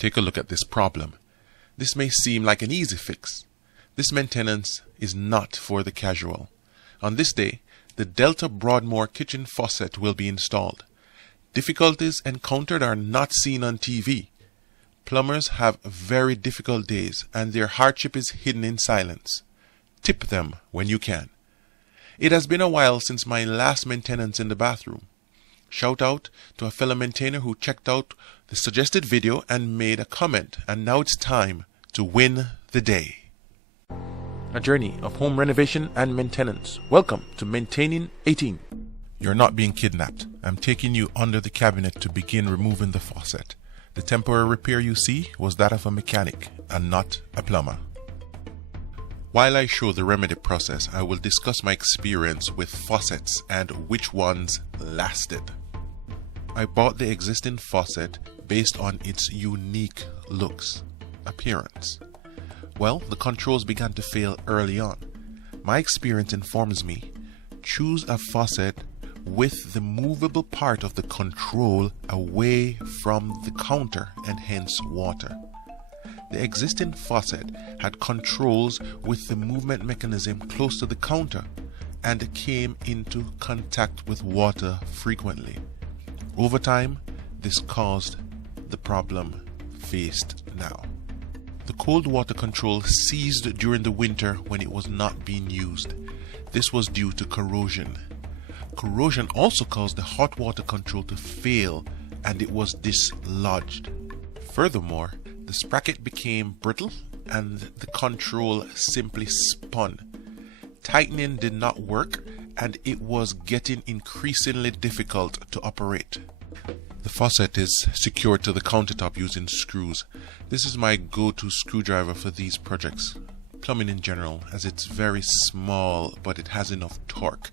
Take a look at this problem. This may seem like an easy fix. This maintenance is not for the casual. On this day, the Delta Broadmoor kitchen faucet will be installed. Difficulties encountered are not seen on TV. Plumbers have very difficult days and their hardship is hidden in silence. Tip them when you can. It has been a while since my last maintenance in the bathroom. Shout out to a fellow maintainer who checked out the suggested video and made a comment, and now it's time to win the day. A journey of home renovation and maintenance. Welcome to Maintaining 18. You're not being kidnapped. I'm taking you under the cabinet to begin removing the faucet. The temporary repair you see was that of a mechanic and not a plumber. While I show the remedy process, I will discuss my experience with faucets and which ones lasted. I bought the existing faucet based on its unique appearance. Well, the controls began to fail early on. My experience informs me, choose a faucet with the movable part of the control away from the counter and hence water. The existing faucet had controls with the movement mechanism close to the counter and came into contact with water frequently. Over time, this caused the problem faced now. The cold water control ceased during the winter when it was not being used. This was due to corrosion. Corrosion also caused the hot water control to fail and it was dislodged. Furthermore, the sprocket became brittle and the control simply spun. Tightening did not work and it was getting increasingly difficult to operate. The faucet is secured to the countertop using screws. This is my go-to screwdriver for these projects. Plumbing in general, as it's very small but it has enough torque.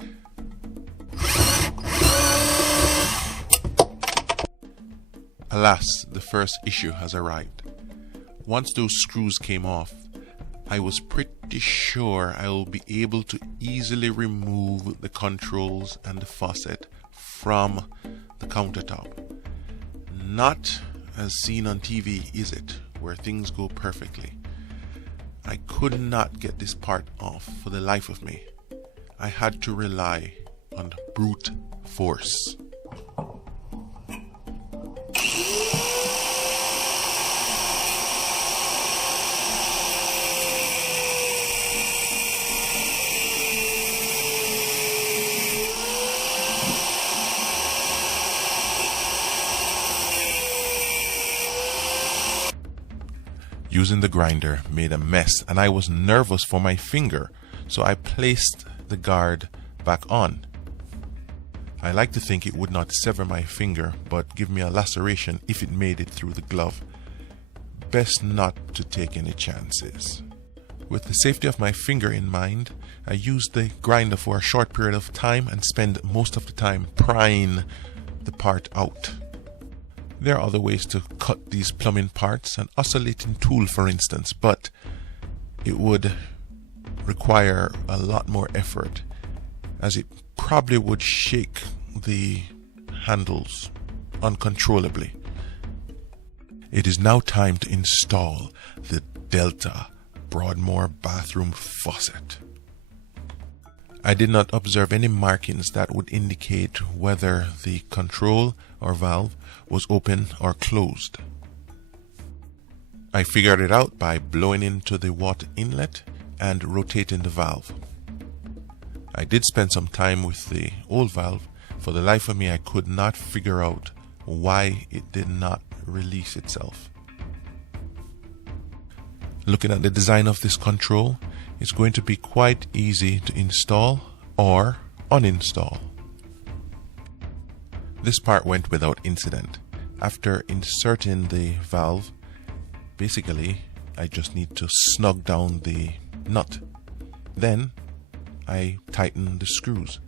Alas, the first issue has arrived. Once those screws came off, I was pretty sure I will be able to easily remove the controls and the faucet from the countertop. Not as seen on TV, is it, where things go perfectly. I could not get this part off for the life of me. I had to rely on brute force. Using the grinder made a mess and I was nervous for my finger, so I placed the guard back on. I like to think it would not sever my finger but give me a laceration if it made it through the glove. Best not to take any chances. With the safety of my finger in mind, I used the grinder for a short period of time and spent most of the time prying the part out. There are other ways to cut these plumbing parts, an oscillating tool for instance, but it would require a lot more effort as it probably would shake the handles uncontrollably. It is now time to install the Delta Broadmoor bathroom faucet. I did not observe any markings that would indicate whether the control or valve was open or closed. I figured it out by blowing into the water inlet and rotating the valve. I did spend some time with the old valve. For the life of me, I could not figure out why it did not release itself. Looking at the design of this control, it's going to be quite easy to install or uninstall. This part went without incident. After inserting the valve, basically I just need to snug down the nut. Then I tighten the screws.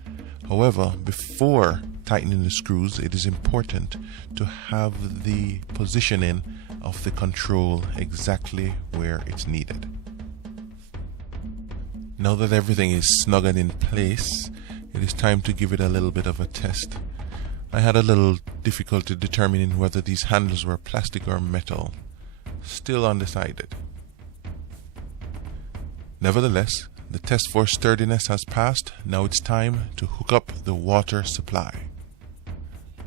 However, before tightening the screws, it is important to have the positioning of the control exactly where it's needed. Now that everything is snug and in place, it is time to give it a little bit of a test. I had a little difficulty determining whether these handles were plastic or metal. still undecided. Nevertheless, the test for sturdiness has passed. Now it's time to hook up the water supply.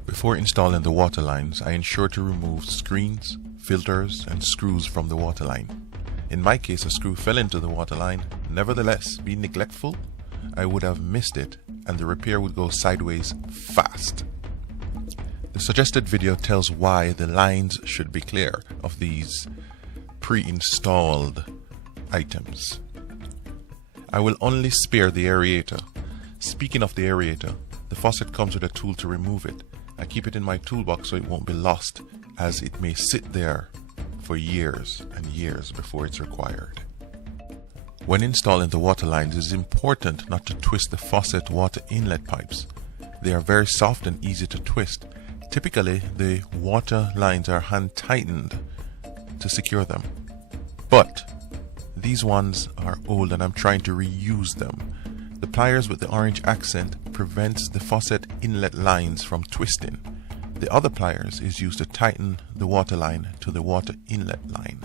Before installing the water lines, I ensure to remove screens, filters, and screws from the water line. In my case, a screw fell into the water line. Nevertheless, being neglectful, I would have missed it and the repair would go sideways fast. The suggested video tells why the lines should be clear of these pre-installed items. I will only spare the aerator. Speaking of the aerator, the faucet comes with a tool to remove it. I keep it in my toolbox so it won't be lost, as it may sit there for years and years before it's required. When installing the water lines, it is important not to twist the faucet water inlet pipes. They are very soft and easy to twist. Typically, the water lines are hand tightened to secure them. But these ones are old and I'm trying to reuse them. The pliers with the orange accent prevents the faucet inlet lines from twisting. The other pliers is used to tighten the water line to the water inlet line.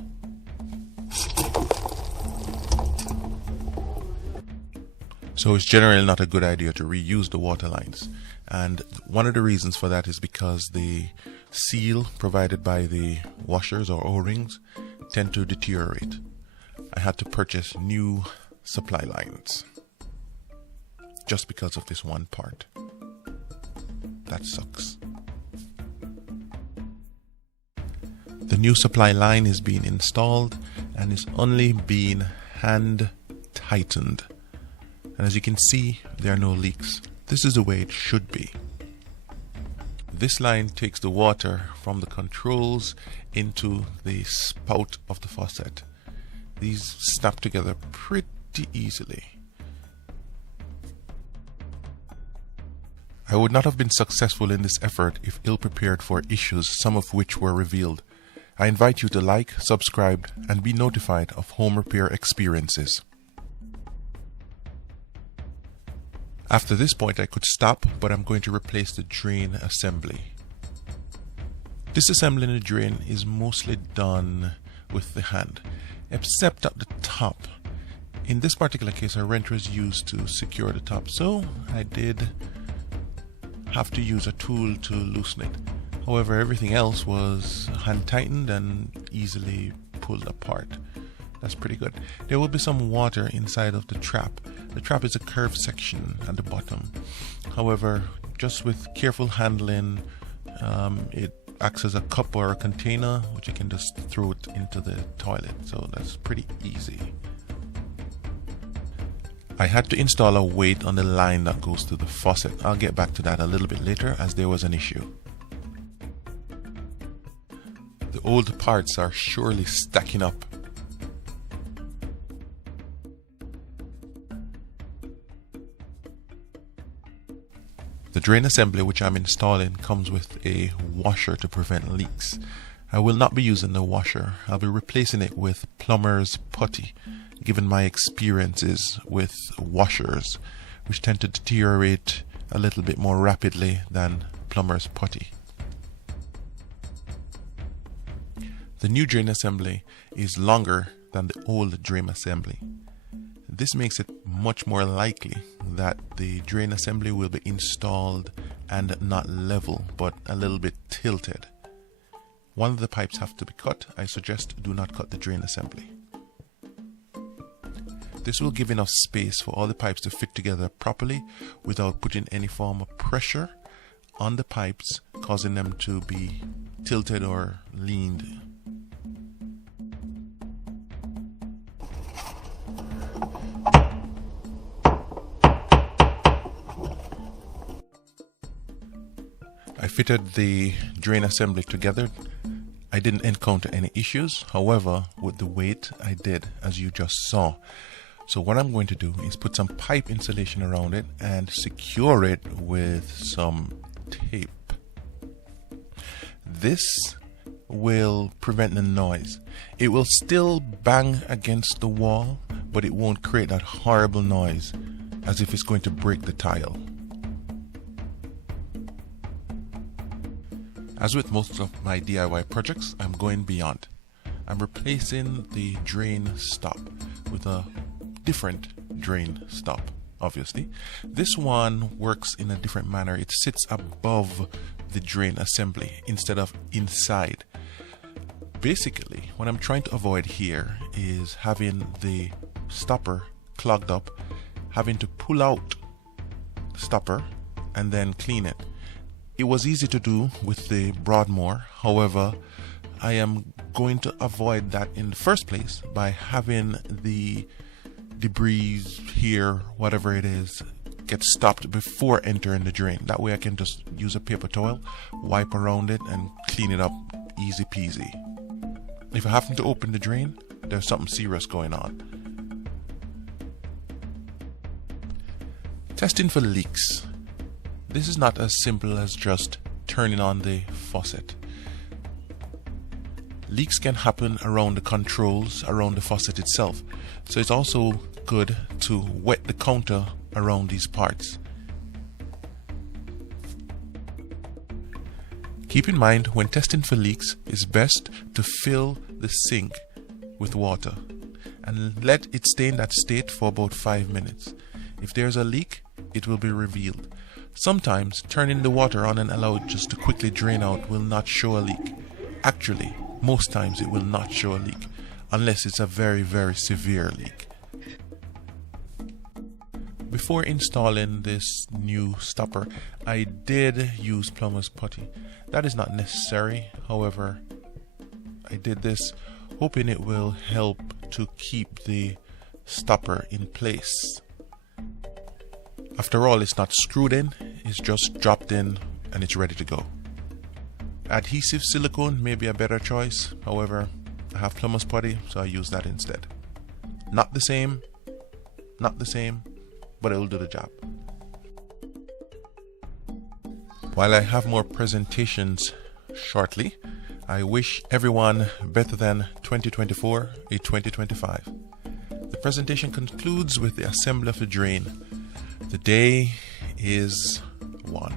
So it's generally not a good idea to reuse the water lines. And one of the reasons for that is because the seal provided by the washers or O-rings tend to deteriorate. I had to purchase new supply lines just because of this one part. That sucks. The new supply line is being installed and is only being hand tightened. And as you can see, there are no leaks. This is the way it should be. This line takes the water from the controls into the spout of the faucet. These snap together pretty easily. I would not have been successful in this effort if ill-prepared for issues, some of which were revealed. I invite you to like, subscribe, and be notified of home repair experiences. After this point I could stop, but I'm going to replace the drain assembly. Disassembling the drain is mostly done with the hand, except at the top. In this particular case, a wrench was used to secure the top, so I did have to use a tool to loosen it. However, everything else was hand tightened and easily pulled apart. That's pretty good. There will be some water inside of the trap. The trap is a curved section at the bottom. However, just with careful handling, it acts as a cup or a container, which you can just throw it into the toilet. So that's pretty easy. I had to install a weight on the line that goes to the faucet. I'll get back to that a little bit later, as there was an issue. The old parts are surely stacking up. The drain assembly which I'm installing comes with a washer to prevent leaks. I will not be using the washer. I'll be replacing it with plumber's putty, given my experiences with washers, which tend to deteriorate a little bit more rapidly than plumber's putty. The new drain assembly is longer than the old drain assembly. This makes it much more likely that the drain assembly will be installed and not level, but a little bit tilted. One of the pipes have to be cut. I suggest do not cut the drain assembly. This will give enough space for all the pipes to fit together properly without putting any form of pressure on the pipes, causing them to be tilted or leaned. I fitted the drain assembly together. I didn't encounter any issues. However, with the weight, I did, as you just saw. So what I'm going to do is put some pipe insulation around it and secure it with some tape. This will prevent the noise. It will still bang against the wall, but it won't create that horrible noise as if it's going to break the tile. As with most of my DIY projects, I'm going beyond. I'm replacing the drain stop with a different drain stop, obviously. This one works in a different manner. It sits above the drain assembly instead of inside. Basically, what I'm trying to avoid here is having the stopper clogged up, having to pull out the stopper and then clean it. It was easy to do with the Broadmoor. However, I am going to avoid that in the first place by having the debris here, whatever it is, get stopped before entering the drain. That way I can just use a paper towel, wipe around it and clean it up easy peasy. If I happen to open the drain, there's something serious going on. Testing for leaks. This is not as simple as just turning on the faucet. Leaks can happen around the controls, around the faucet itself. So it's also good to wet the counter around these parts. Keep in mind, when testing for leaks, it's best to fill the sink with water and let it stay in that state for about 5 minutes. If there's a leak, it will be revealed. Sometimes turning the water on and allow it just to quickly drain out will not show a leak. Actually, most times it will not show a leak unless it's a very, very severe leak. Before installing this new stopper, I did use plumber's putty. That is not necessary. However, I did this hoping it will help to keep the stopper in place. After all, it's not screwed in, it's just dropped in and it's ready to go. Adhesive silicone may be a better choice. However, I have plumber's putty, so I use that instead. Not the same, but it will do the job. While I have more presentations shortly, I wish everyone better than 2024 a 2025. The presentation concludes with the assembly of the drain. The day is won.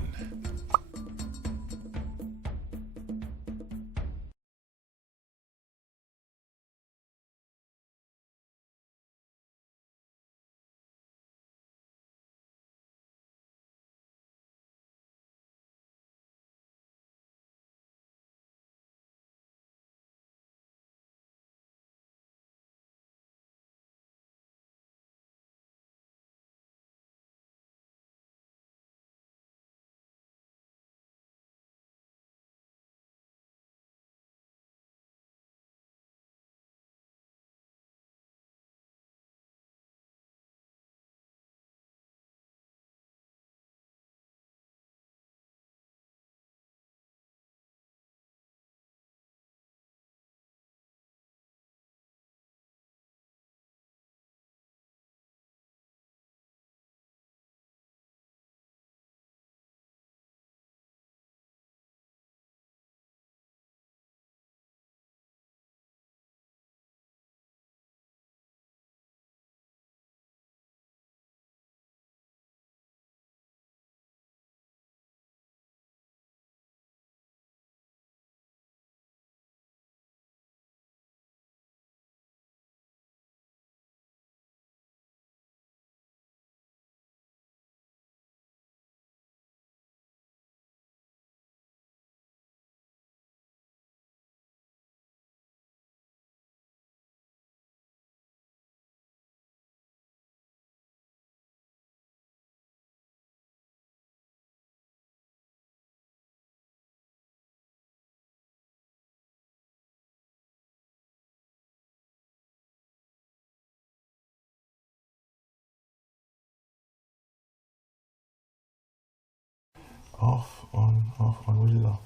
Off, on, really low.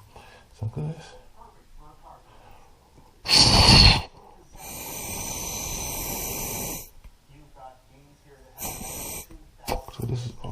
So good.